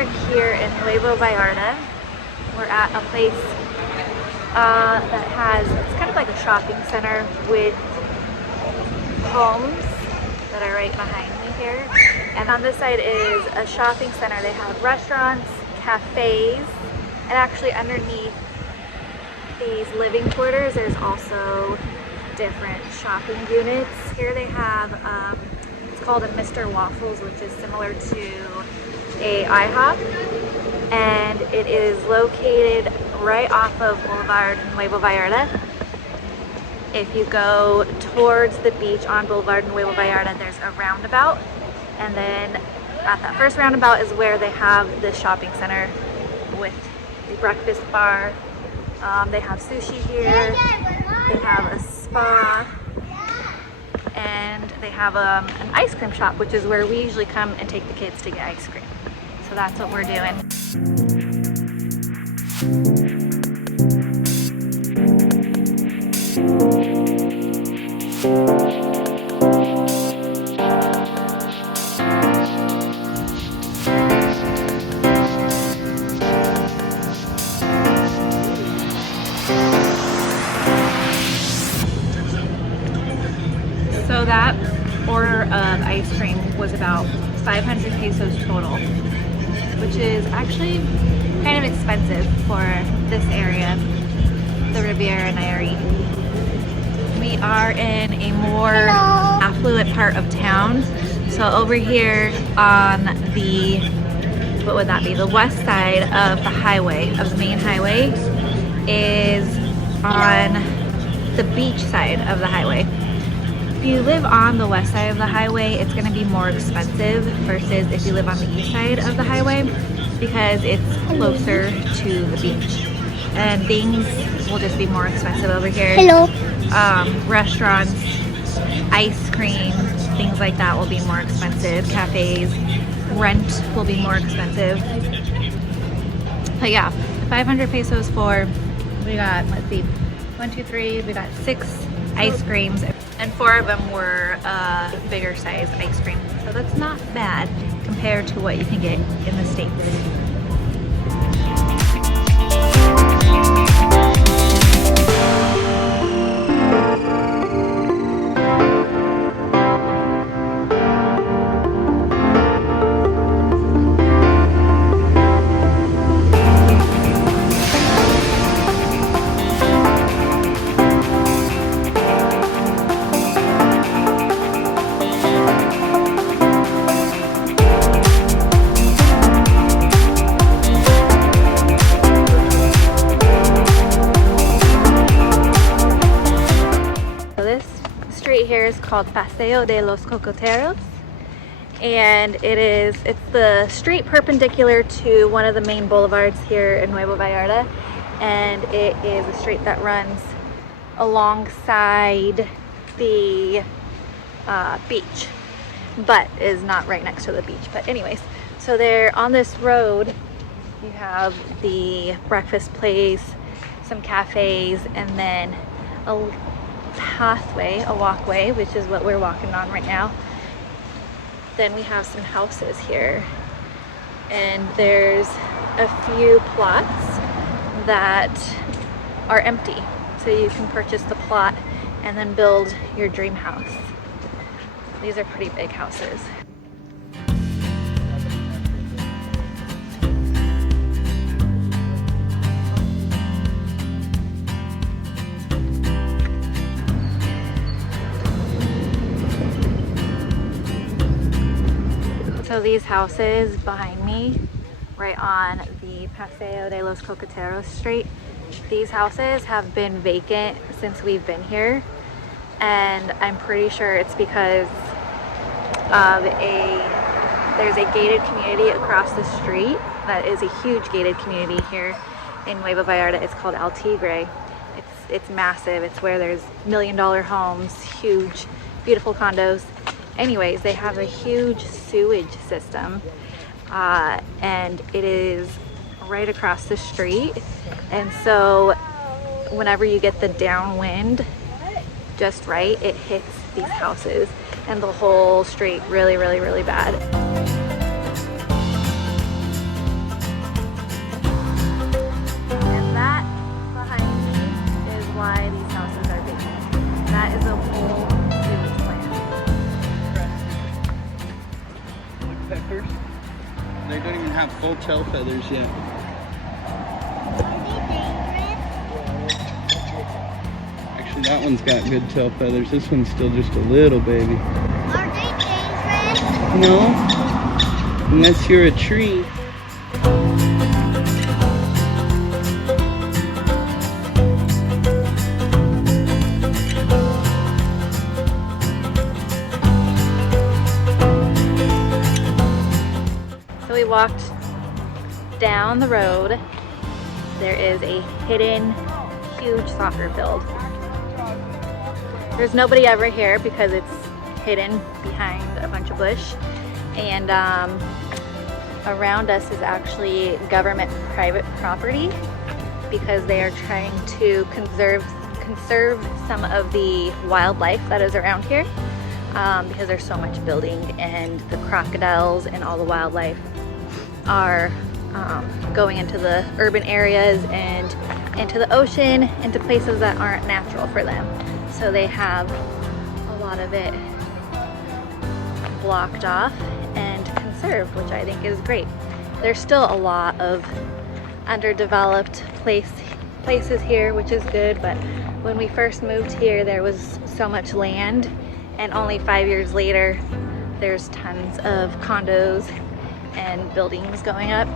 are here in Nuevo Vallarta. We're at a place that has, it's kind of like a shopping center with homes that are right behind me here. And on this side is a shopping center. They have restaurants, cafes, and actually underneath these living quarters there's also different shopping units. Here they have, it's called a Mr. Waffles, which is similar to a IHOP, and it is located right off of Boulevard Nuevo Vallarta. If you go towards the beach on Boulevard Nuevo Vallarta, there's a roundabout, and then at that first roundabout is where they have the shopping center with the breakfast bar. They have sushi here, they have a spa, and they have an ice cream shop, which is where we usually come and take the kids to get ice cream. So that's what we're doing. So that order of ice cream was about 500 pesos total, which is actually kind of expensive for this area, the Riviera Nayarit. We are in a more affluent part of town. So over here on the, what would that be? The west side of the highway, of the main highway, is on the beach side of the highway. If you live on the west side of the highway, it's going to be more expensive versus if you live on the east side of the highway, because it's closer to the beach. And things will just be more expensive over here. Hello. Restaurants, ice cream, things like that will be more expensive. Cafes, rent will be more expensive. But yeah, 500 pesos for, we got, let's see, 1, 2, 3, we got 6 ice creams, and 4 of them were bigger size ice cream. So that's not bad compared to what you can get in the States. Here is called Paseo de los Cocoteros, and it's the street perpendicular to one of the main boulevards here in Nuevo Vallarta, and it is a street that runs alongside the beach, but is not right next to the beach. But anyways, so there on this road you have the breakfast place, some cafes, and then a pathway, a walkway, which is what we're walking on right now. Then we have some houses here, and there's a few plots that are empty, so you can purchase the plot and then build your dream house. These are pretty big houses. So these houses behind me, right on the Paseo de los Cocoteros street, these houses have been vacant since we've been here, and I'm pretty sure it's because of there's a gated community across the street that is a huge gated community here in Nuevo Vallarta. It's called El Tigre. It's massive. It's where there's $1 million homes, huge, beautiful condos. Anyways, they have a huge sewage system, and it is right across the street, and so whenever you get the downwind just right, it hits these houses and the whole street really bad. have full tail feathers yet. Actually, that one's got good tail feathers. This one's still just a little baby. Are they dangerous? No, unless you're a tree. So we walked down the road. There is a hidden, huge soccer field. There's nobody ever here because it's hidden behind a bunch of bush. And around us is actually government private property because they are trying to conserve some of the wildlife that is around here because there's so much building, and the crocodiles and all the wildlife are going into the urban areas and into the ocean, into places that aren't natural for them. So they have a lot of it blocked off and conserved, which I think is great. There's still a lot of underdeveloped places here, which is good, but when we first moved here there was so much land, and only 5 years later there's tons of condos and buildings going up,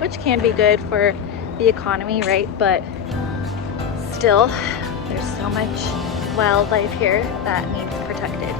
which can be good for the economy, right? But still, there's so much wildlife here that needs protected.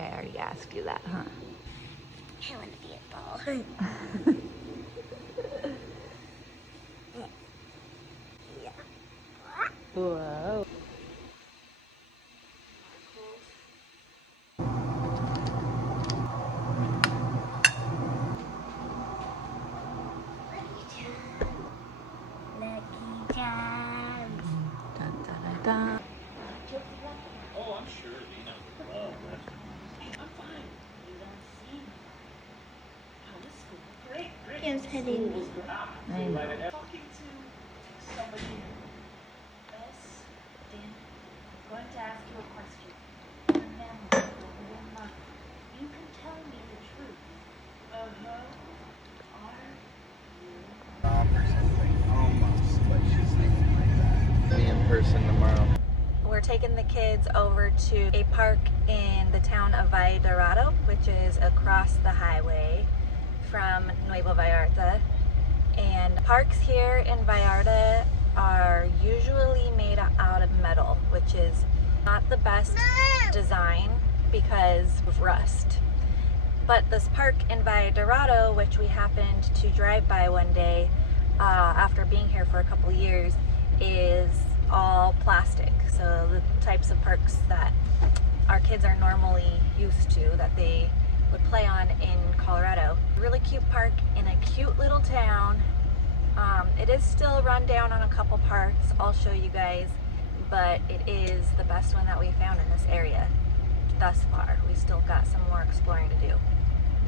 think I already asked you that, huh? I want to be a ball. Yeah. Whoa. Lucky Charms. Dun, dun, dun, dun. Oh, I'm sure, Lena. Oh, I'm fine. You don't seem. How was school? Great, great. He was hitting me. I know. Talking to somebody else, then I'm going to ask you a question. Remember, you can tell me the truth. Are you? Almost, but she's thinking like that. Be in person tomorrow. We're taking the kids over to a park in the town of Valle, Dorado, which is across the highway from Nuevo Vallarta. And parks here in Vallarta are usually made out of metal, which is not the best design because of rust. But this park in Valle Dorado, which we happened to drive by one day after being here for a couple years, is all plastic. So the types of parks that our kids are normally used to, that they would play on in Colorado. Really cute park in a cute little town. It is still run down on a couple parts, I'll show you guys, but it is the best one that we found in this area thus far. We still got some more exploring to do,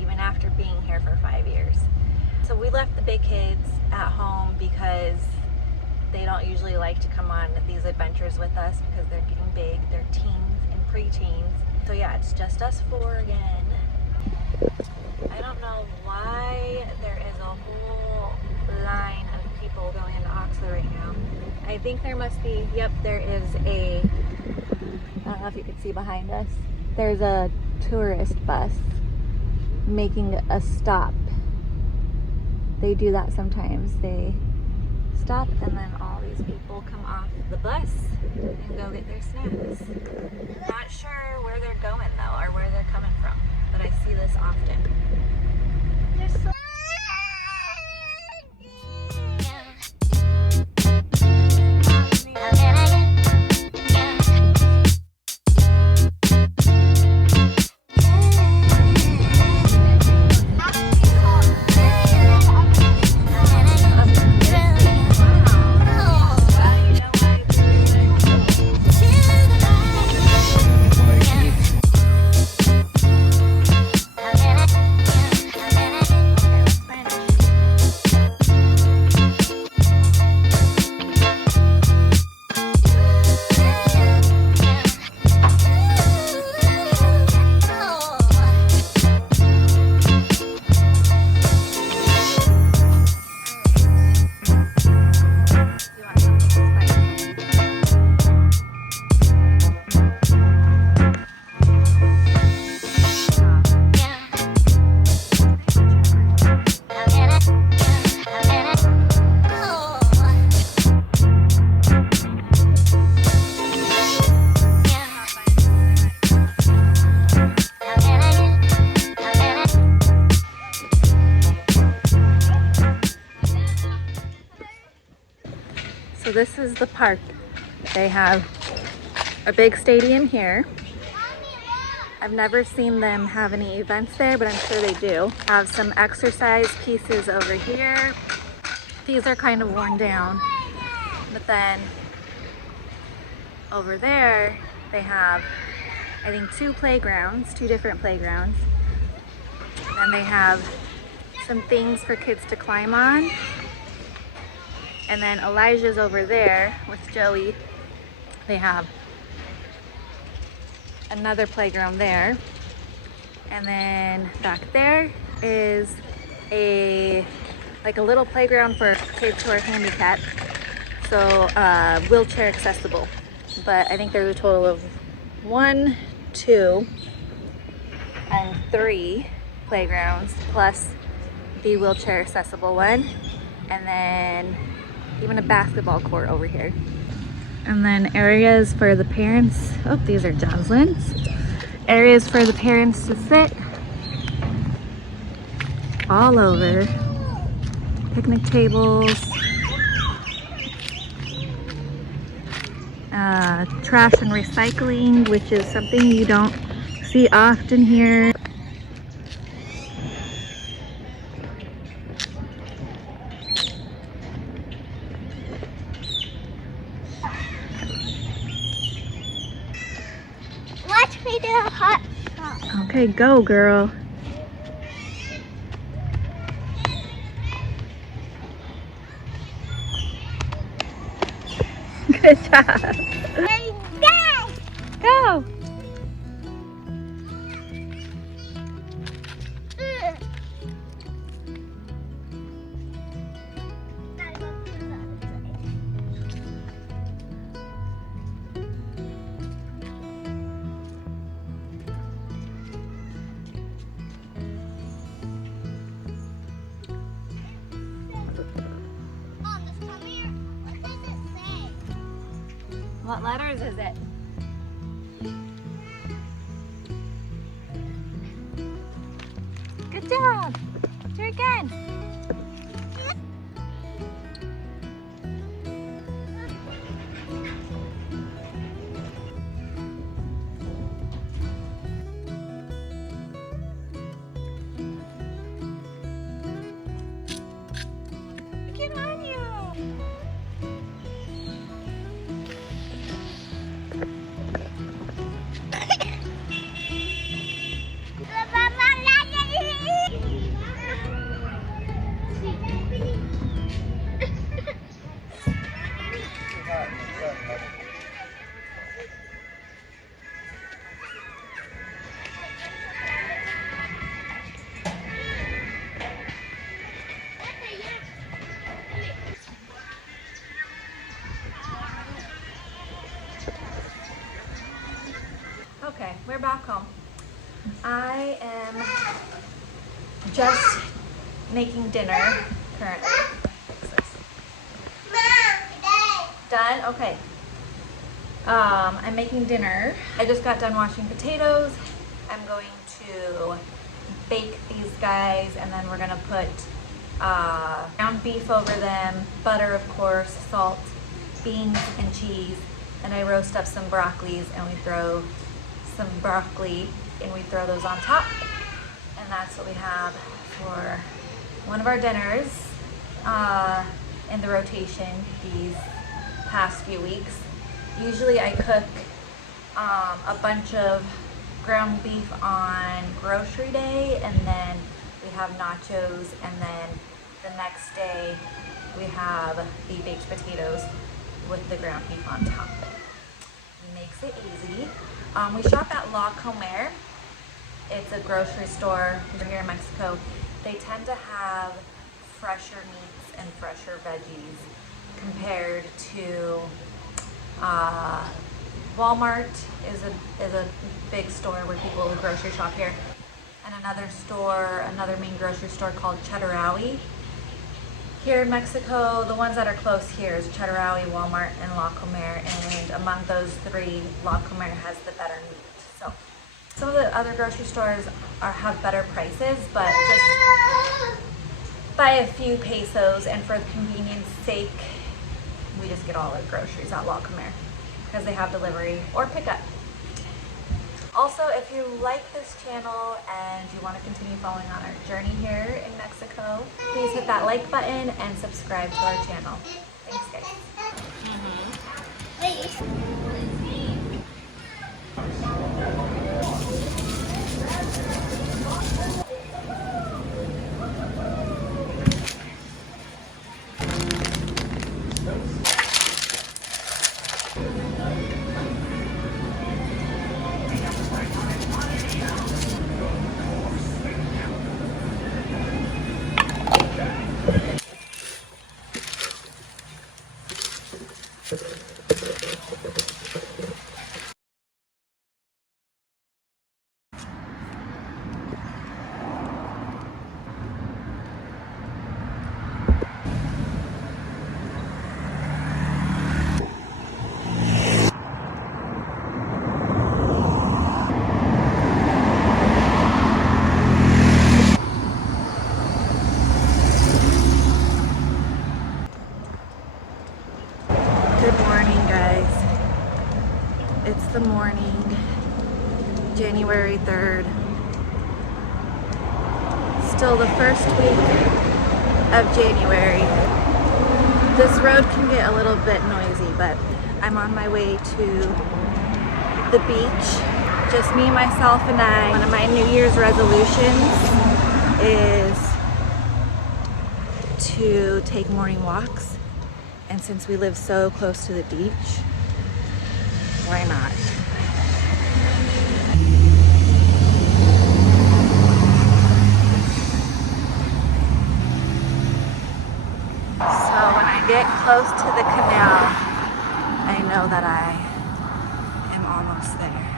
even after being here for 5 years. So we left the big kids at home because they don't usually like to come on these adventures with us because they're getting big, they're teens and preteens. So yeah, it's just us four again. I don't know why there is a whole line of people going into Oxford right now. I think there must be, yep, there is a, I don't know if you can see behind us, there's a tourist bus making a stop. They do that sometimes. They stop and then all these people come off the bus and go get their snacks. Not sure where they're going though, or where they're coming from, but I see this often. There's so this is the park. They have a big stadium here. I've never seen them have any events there, but I'm sure they do. Have some exercise pieces over here. These are kind of worn down. But then over there, they have, I think, two different playgrounds. And they have some things for kids to climb on. And then Elijah's over there with Joey. They have another playground there. And then back there is like a little playground for kids who are handicapped. So wheelchair accessible. But I think there's a total of 1, 2, and 3 playgrounds plus the wheelchair accessible one. And then even a basketball court over here. And then areas for the parents. Oh, these are Joslyn's. Areas for the parents to sit all over. Picnic tables. Trash and recycling, which is something you don't see often here. Watch me do a hot shot. Okay, go girl. Good job. And go! Go. What letters is it? Good job. Do it again. Get on you. Okay, we're back home. I am just making dinner currently. Done? Okay. I'm making dinner. I just got done washing potatoes. I'm going to bake these guys and then we're gonna put ground beef over them, butter of course, salt, beans and cheese, and I roast up some broccolis and we throw some broccoli and we throw those on top, and that's what we have for one of our dinners in the rotation these past few weeks. Usually I cook a bunch of ground beef on grocery day, and then we have nachos, and then the next day we have the baked potatoes with the ground beef on top. Makes it easy. We shop at La Comer. It's a grocery store here in Mexico. They tend to have fresher meats and fresher veggies compared to Walmart is a big store where people grocery shop here. And another main grocery store called Chedraui. Here in Mexico, the ones that are close here is Chedraui, Walmart, and La Comer, and among those three, La Comer has the better meat. So some of the other grocery stores have better prices, but just by a few pesos, and for convenience sake, we just get all our groceries at La Comer because they have delivery or pickup. Also, if you like this channel and you want to continue following on our journey here in Mexico, please hit that like button and subscribe to our channel. Thanks, guys. Good morning, guys. It's the morning, January 3rd. Still the first week of January. This road can get a little bit noisy, but I'm on my way to the beach. Just me, myself, and I. One of my New Year's resolutions is to take morning walks. And since we live so close to the beach, why not? So when I get close to the canal, I know that I am almost there.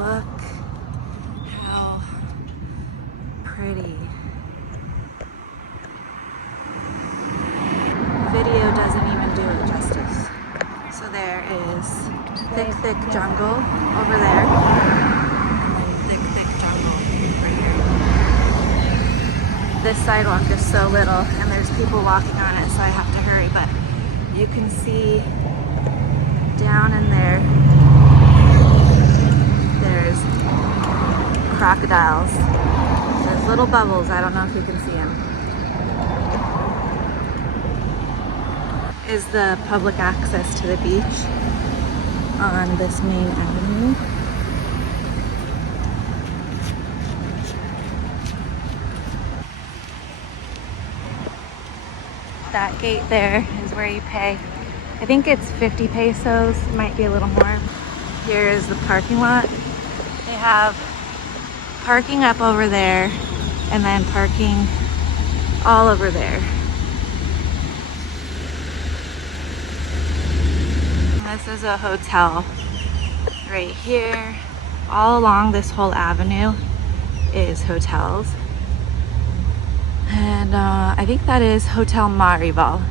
Look how pretty. Video doesn't even do it justice. So there is thick jungle over there, and then thick jungle right here. This sidewalk is so little, and there's people walking on it, so I have to hurry, but you can see down in there, there's crocodiles. There's little bubbles, I don't know if you can see them. Is the public access to the beach on this main avenue. That gate there is where you pay. I think it's 50 pesos, might be a little more. Here is the parking lot. They have parking up over there and then parking all over there. This is a hotel right here. All along this whole avenue is hotels. And I think that is Hotel Marival.